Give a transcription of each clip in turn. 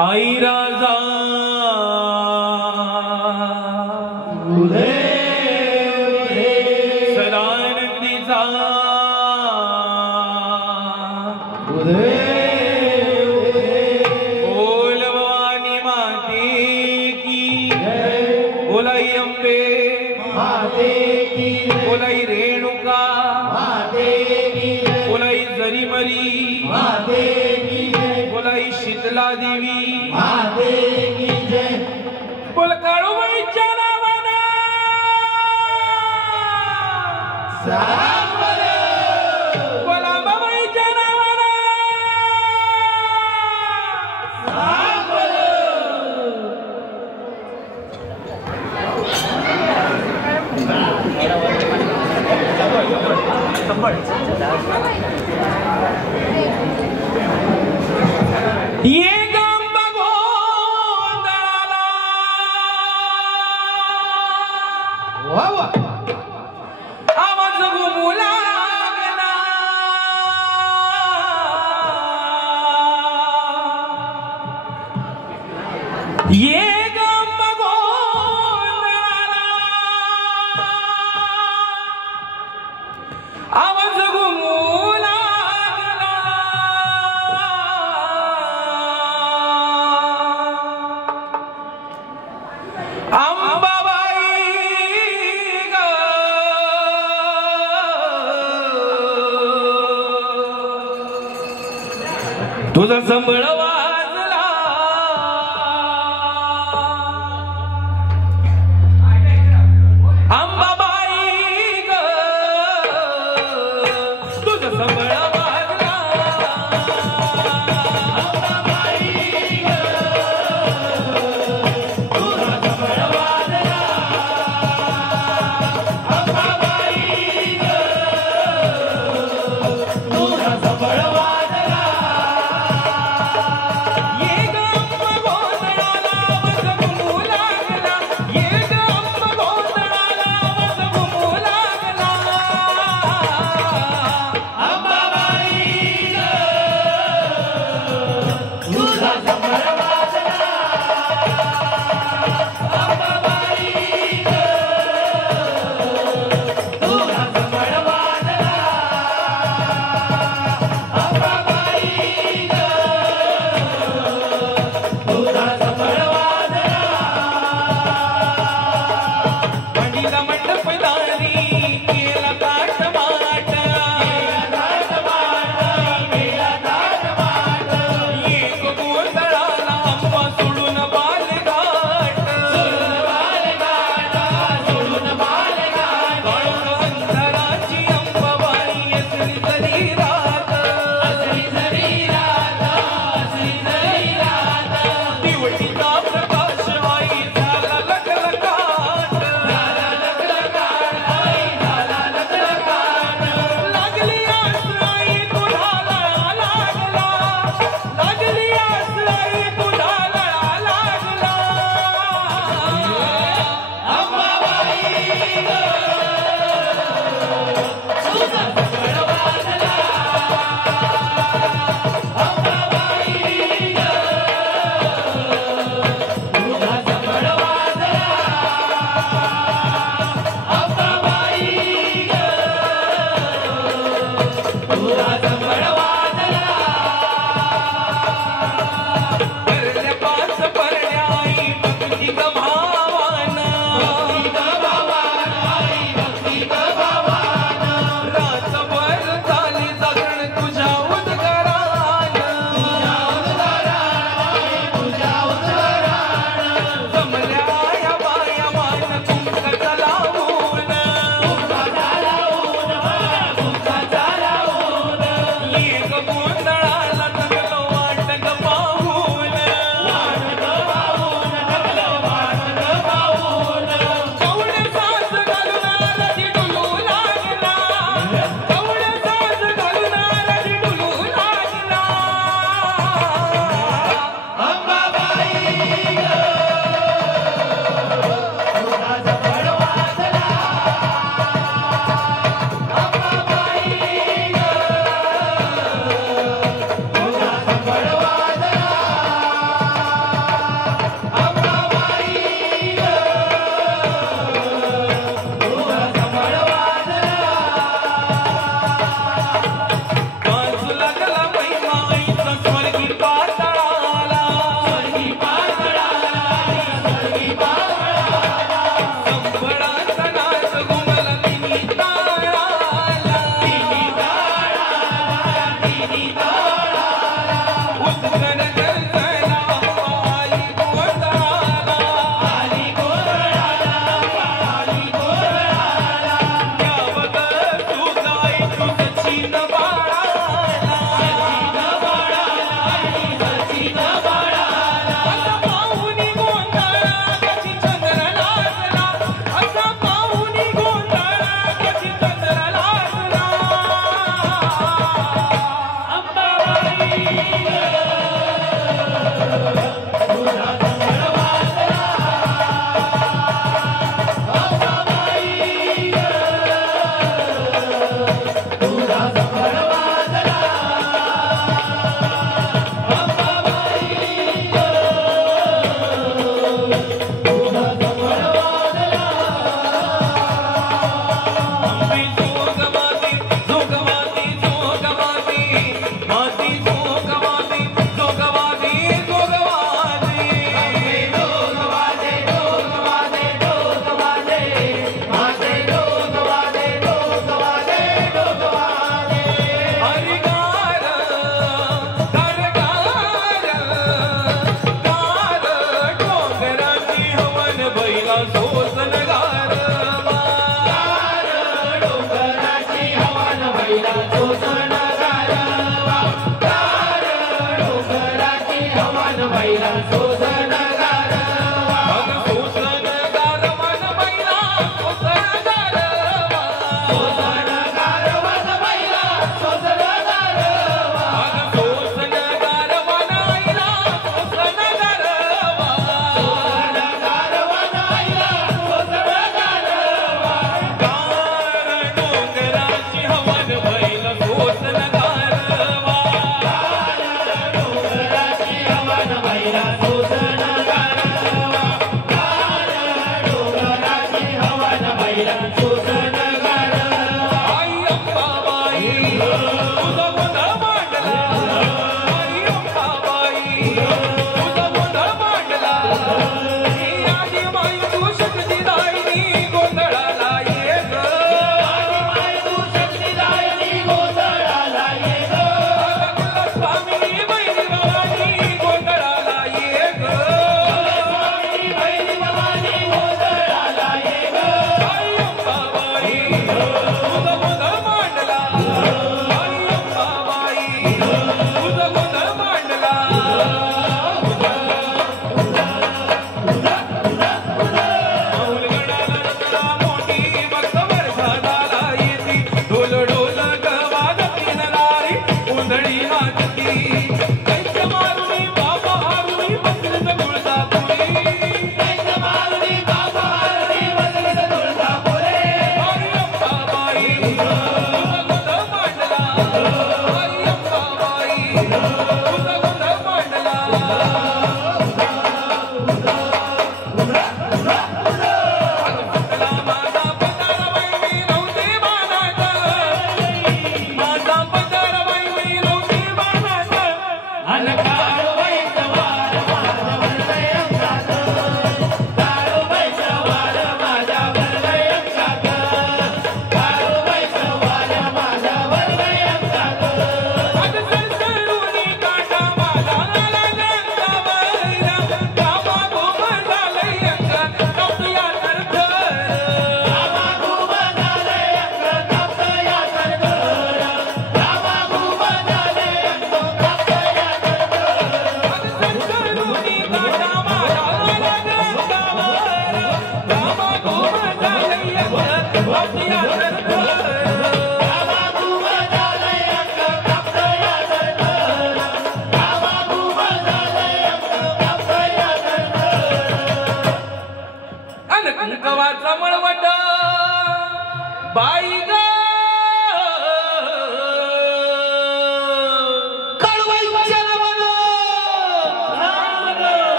आई राजा सदानंदीचा बोल भवानी माते की बोलाई अंबे माते की बोलाई रेणुका माते की बोलाई जरीमरी माते की बोलाई शीतला देवी माते की जय बोल काळूबाईच्या नावानं सांबर बोल अंबाबाईच्या नावानं सांबर ये आवाज घुमू लागला ये गंब गोंधळाला आवाज घुमू लागला अंबाबाई तुझा संबळ वाजला अंबाबाई ग तुझा संबळ वाजला अंबाबाई ग तुझा संबळ वाजला अंबाबाई ग तुझा संबळ वाजला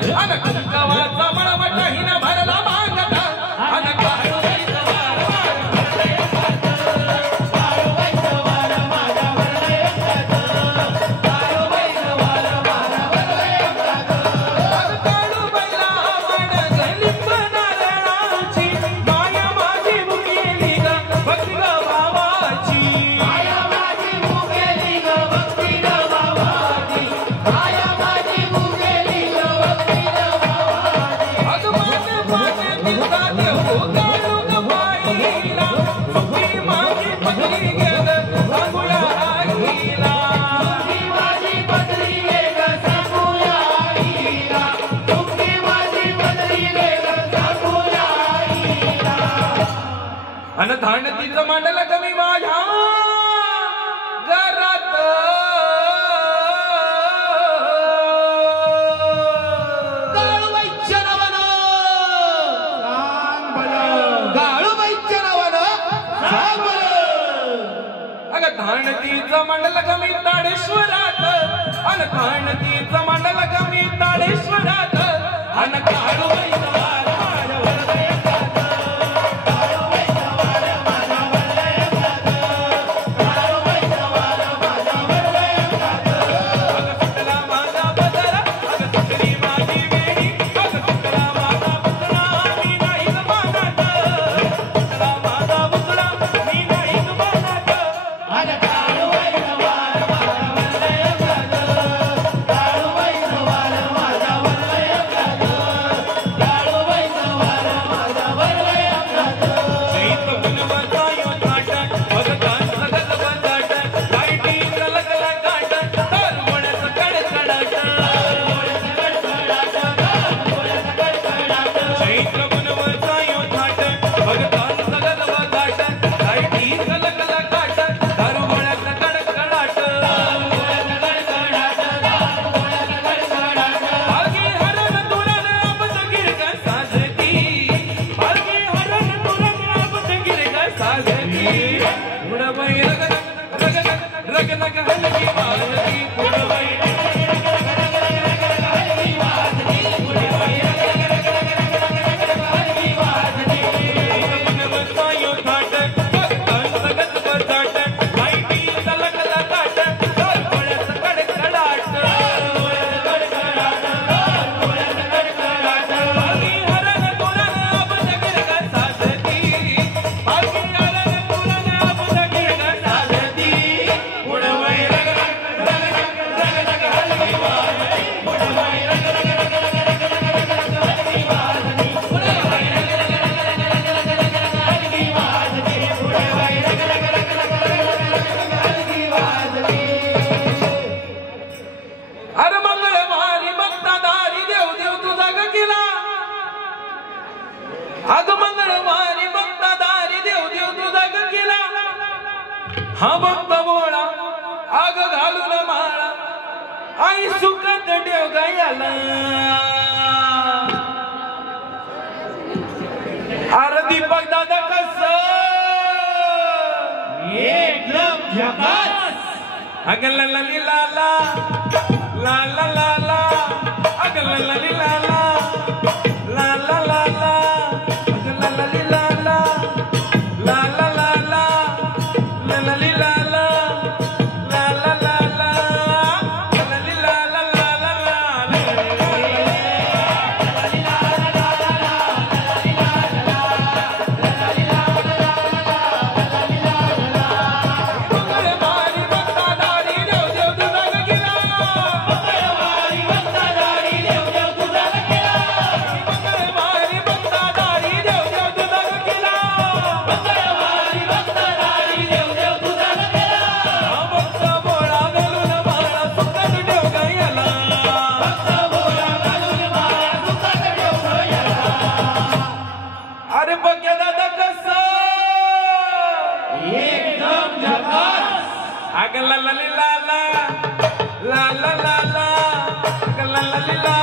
अन कुंकवाचा मळवट हिन भरला मागत अन काळूबाईचा वार अन धाणतीचं मांडलं कमी माझ्या घरात काळूबाईच्या नावानं काळूबाईच्या नावानं अगं धाणतीचं मांडलं कमी ताडेश्वरात अन धाणतीचं मांडलं कमी ताडेश्वरात अन काळूबाईचा वार माझ्या वरदयात हा भक्त बोळा आग घालून माळा आई सुखात देव गायला अरे दीपक दादा कस एकदम झकास अगल लली लाला लाला लाला अगल लली लाला लाला लाला अगल लली लाला लाला लाला लली लाला लाला लाला लली लाला लाला मंगळवारी भक्तादारी देव देव तुझा गेला मंगळवारी भक्तादारी देव देव तुझा गेला मंगळवारी भक्तादारी देव देव तुझा गेला मंगळवारी भक्तादारी देव देव तुझा गेला भक्त बोळा घालून माळा सुखात देव गायला भक्त बोळा घालून माळा सुखात देव गायला अरे बघ्या दादा कसं एकदम झकास अगल लली लाला लाला लाला अगल लली लाला